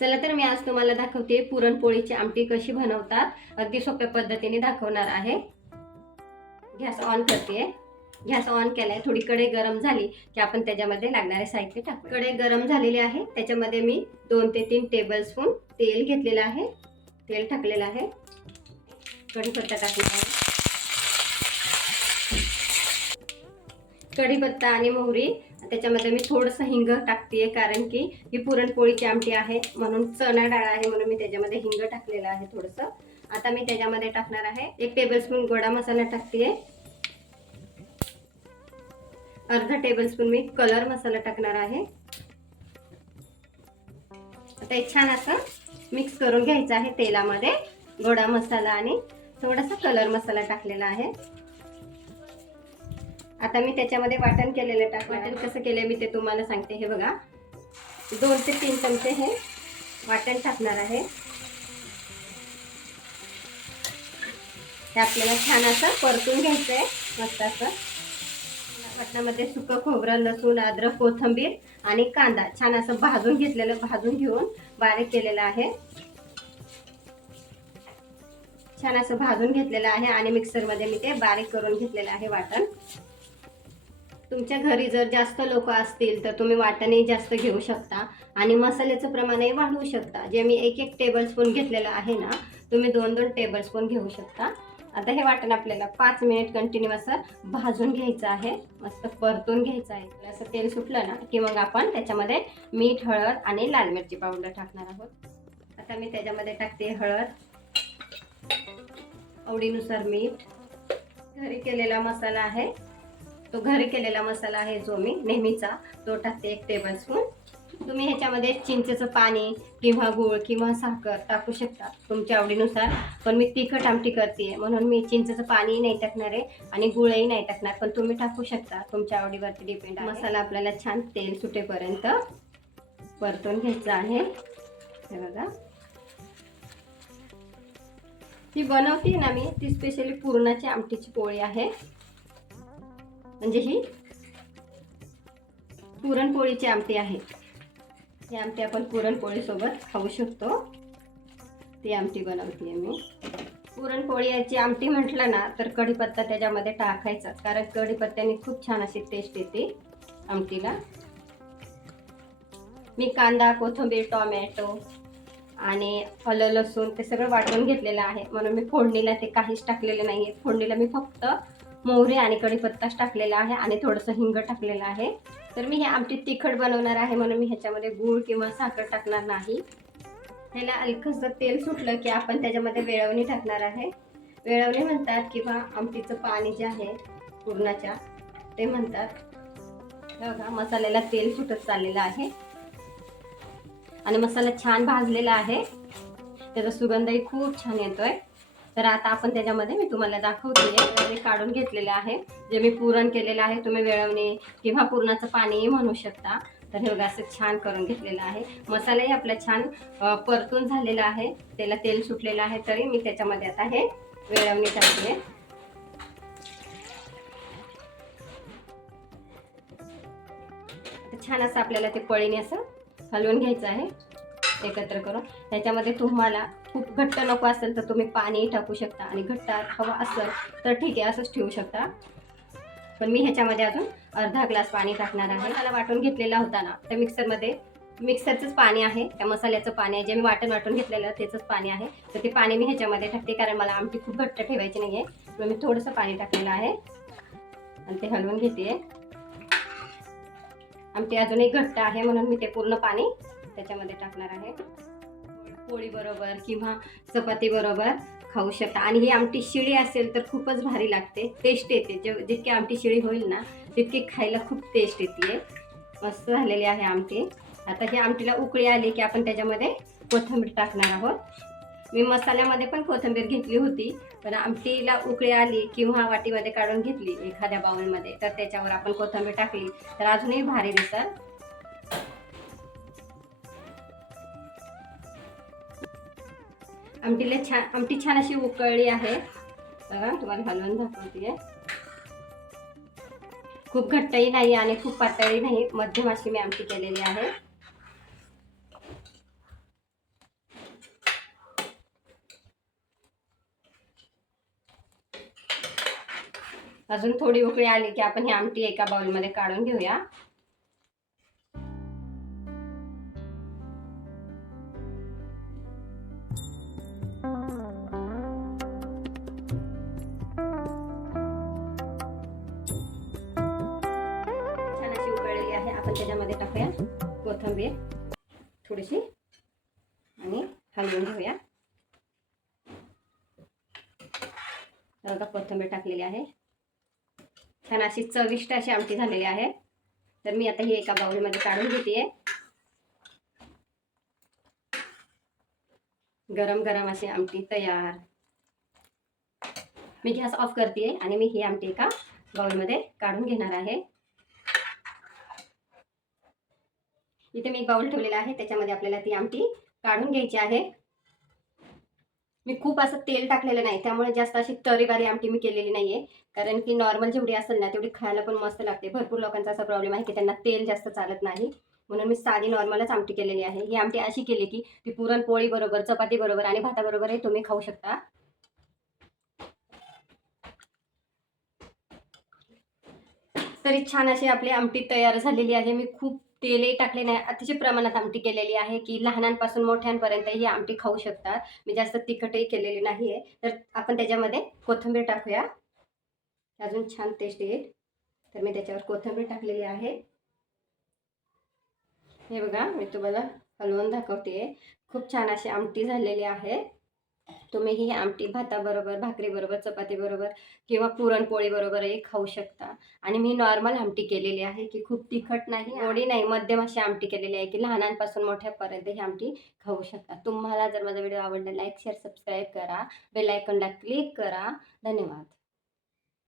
चला तर मी आज तुम्हाला दाखवते पुरणपोळीची आमटी कशी बनवतात. अगदी सोप्या पद्धतीने दाखवणार आहे. गॅस ऑन करते. गॅस ऑन केलाय. थोडी कडे गरम झाली की आपण त्याच्यामध्ये लागणारे साहित्य टाकू कडे गरम झालेली आहे. त्याच्यामध्ये मी दोन ते तीन टेबल स्पून तेल घेतलेलं आहे. तेल टाकलेलं आहे. कढीपत्ता टाकलेला आहे. कढीपत्ता आणि मोहरी. त्याच्यामध्ये मी थोडंसं हिंग टाकते कारण की ही पुरणपोळीची आमटी आहे म्हणून चणा डाळ आहे म्हणून मी त्याच्यामध्ये हिंग टाकलेलं आहे थोडंसं. आता मी त्याच्यामध्ये टाकणार आहे एक टेबलस्पून गोडा मसाला टाकते अर्धा टेबलस्पून मी कलर मसाला टाकणार आहे. आता छान असं मिक्स करून घ्यायचं आहे तेलामध्ये. गोडा मसाला आणि थोडासा कलर मसाला टाकलेला आहे. आता मी त्याच्यामध्ये वाटण केलेलं टाक वाटण कसं केलं मी ते तुम्हाला सांगते. हे बघा. दोन ते तीन चमचे हे वाटण टाकणार आहे. हे आपल्याला छान असं परतून घ्यायचं आहे मस्त असं. वाटणामध्ये सुकं खोबरं लसूण अद्रक कोथिंबीर आणि कांदा छान असं भाजून घेतलेलं भाजून घेऊन बारीक केलेलं आहे. छान असं भाजून घेतलेलं आहे आणि मिक्सरमध्ये मी ते बारीक करून घेतलेलं आहे वाटण. तुमच्या घरी जर जास्त लोक असतील तर तुम्ही वाटणही जास्त घेऊ शकता आणि मसाल्याचं प्रमाणही वाढवू शकता. जे मी एक एक टेबल स्पून घेतलेलं आहे ना तुम्ही दोन दोन टेबल स्पून घेऊ शकता. आता हे वाटण आपल्याला पाच मिनिट कंटिन्यू असं भाजून घ्यायचं आहे. मस्त परतून घ्यायचं आहे. असं तेल सुटलं ना की मग आपण त्याच्यामध्ये मीठ हळद आणि लाल मिरची पावडर टाकणार आहोत. आता मी त्याच्यामध्ये टाकते हळद आवडीनुसार मीठ. घरी केलेला मसाला आहे. तो घरी केलेला मसाला आहे जो मी नेहमीचा. तो टाकते एक टेबल स्पून तुम्ही ह्याच्यामध्ये चिंचेचं पाणी किंवा गूळ किंवा साखर टाकू शकता तुमच्या आवडीनुसार. पण मी तिखट आमटी करते म्हणून मी चिंचेचं पाणीही नाही टाकणार आहे आणि गुळही नाही टाकणार पण तुम्ही टाकू शकता. तुमच्या आवडीवरती डिपेंड मसाला आपल्याला छान तेल सुटेपर्यंत परतून घ्यायचं आहे. हे बघा. ती बनवते ना मी ती स्पेशली पुरणाची आमटीची पोळी आहे. म्हणजे ही पुरणपोळीची आमटी आहे. हे आमटी आपण पुरणपोळीसोबत खाऊ शकतो. ती आमटी बनवते मी. पुरणपोळीची आमटी म्हटलं ना तर कढीपत्ता त्याच्यामध्ये टाकायचा कारण कढीपत्त्याने खूप छान अशी टेस्ट येते आमटीला. मी कांदा कोथिंबीर टोमॅटो आणि आलं लसूण ते सगळं वाटून घेतलेलं आहे. म्हणून मी फोडणीला ते काहीच टाकलेलं नाही आहे फोडणीला मी फक्त मोहरी आणि कढीपत्ताच टाकलेला आहे आणि थोडंसं हिंग टाकलेलं आहे. तर मी हे आमटी तिखट बनवणार आहे म्हणून मी ह्याच्यामध्ये गूळ किंवा साखर टाकणार नाही. ह्याला हलकंसं तेल सुटलं की आपण त्याच्यामध्ये वेळवणी टाकणार आहे. वेळवणी म्हणतात किंवा आमटीचं पाणी जे आहे पुरणाच्या ते म्हणतात. बघा मसाल्याला तेल सुटत चाललेलं आहे. आणि मसाला छान भाजलेला आहे. त्याचा सुगंधही खूप छान येतोय. तर आता आपण त्याच्यामध्ये मी तुम्हाला दाखवते. काढून घेतलेलं आहे. जे मी पुरण केलेलं आहे तुम्ही वेळवणे किंवा पुरणाचं पाणीही म्हणू शकता. तर हे बघा असं छान करून घेतलेलं आहे. मसालाही आपला छान परतून झालेला आहे. त्याला तेल सुटलेलं आहे तरी मी त्याच्यामध्ये आता हे वेळवणी टाकते. छान असं आपल्याला ते पळीने असं हलवून घ्यायचं आहे. एकत्र करून. त्याच्यामध्ये तुम्हाला खूप घट्ट नको असेल तर तुम्ही पाणी टाकू शकता आणि घट्ट हवा असेल तर ठीक आहे असंच ठेवू शकता. पण मी ह्याच्यामध्ये अजून अर्धा ग्लास पाणी टाकणार आहे. मला वाटून घेतलेला होता ना त्या मिक्सरमध्ये मिक्सरचंच पाणी आहे. त्या मसाल्याचं पाणी आहे जे मी वाटण वाटून घेतलेलं त्याचंच पाणी आहे. तर ते पाणी मी ह्याच्यामध्ये टाकते कारण मला आमटी खूप घट्ट ठेवायची नाही आहे मग मी थोडंसं पाणी टाकलेलं आहे. आणि ते हलवून घेते. आमटी अजूनही घट्ट आहे म्हणून मी ते पूर्ण पाणी त्याच्यामध्ये टाकणार आहे. पोळी बरोबर किंवा चपाती बरोबर खाऊ शकता. आणि ही आमटी शिळी असेल तर खूपच भारी लागते. टेस्ट येते. जे जितकी आमटी शिळी होईल ना तितकी खायला खूप टेस्ट येते मस्त झालेली आहे आमटी. आता ही आमटीला उकळी आली की आपण त्याच्यामध्ये कोथिंबीर टाकणार आहोत. मी मसाल्यामध्ये पण कोथिंबीर घेतली होती पण आमटीला उकळी आली किंवा वाटीमध्ये काढून घेतली एखाद्या बाउलमध्ये तर त्याच्यावर आपण कोथिंबीर टाकली. तर अजूनही भारी दिसत. आमटीला छान आमटी छान अशी उकळली आहे. बघा तुम्हाला हलवून दाखवते. खूप घट्टही नाही आणि खूप पातळी नाही. मध्यम अशी मी आमटी केलेली आहे. अजून थोडी उकळी आली की आपण ही आमटी एका बाउलमध्ये काढून घेऊया. आपण त्याच्यामध्ये टाकूया कोथिंबीर थोडीशी आणि हलवून घेऊया. तर आता कोथिंबीर टाकलेली आहे. छान अशी चविष्ट अशी आमटी झालेली आहे. तर मी आता ही एका बाऊलमध्ये काढून घेते गरम गरम अशी आमटी तयार. मी गॅस ऑफ करते आणि मी ही आमटी एका बाउलमध्ये काढून घेणार आहे. इथे मी एक बाउल ठेवलेला आहे. त्याच्यामध्ये आपल्याला ती आमटी काढून घ्यायची आहे. मी खूप असं तेल टाकलेलं नाही. त्यामुळे जास्त अशी तरीवारी आमटी मी केलेली नाही आहे कारण की नॉर्मल जेवढी असेल ना तेवढी खायला पण मस्त लागते. भरपूर लोकांचा असा प्रॉब्लेम आहे की त्यांना तेल जास्त चालत नाही. म्हणून मी साधी नॉर्मलच आमटी केलेली आहे. ही आमटी अशी केली की ती पुरणपोळी बरोबर चपाती बरोबर आणि भाताबरोबरही तुम्ही खाऊ शकता. तरी छान अशी आपली आमटी तयार झालेली आहे. मी खूप तेलही टाकले नाही. अतिशय प्रमाणात आमटी केलेली आहे की लहानांपासून मोठ्यांपर्यंत ही आमटी खाऊ शकतात. मी जास्त तिखटही केलेली नाही आहे तर आपण त्याच्यामध्ये कोथिंबीर टाकूया. अजून छान टेस्ट येईल. तर मी त्याच्यावर कोथिंबीर टाकलेली आहे. हे बघा मी तुम्हाला हलवून दाखवते खूप छान अशी आमटी झालेली आहे. तुम्ही ही आमटी भाताबरोबर भाकरीबरोबर चपातीबरोबर किंवा पुरणपोळी बरोबरही खाऊ शकता. आणि मी नॉर्मल आमटी केलेली आहे की खूप तिखट नाही गोडी नाही मध्यम अशी आमटी केलेली आहे की लहानांपासून मोठ्यापर्यंत ही आमटी खाऊ शकता. तुम्हाला जर माझा व्हिडिओ आवडला लाईक शेअर सबस्क्राईब करा. बेल आयकॉनला क्लिक करा. धन्यवाद.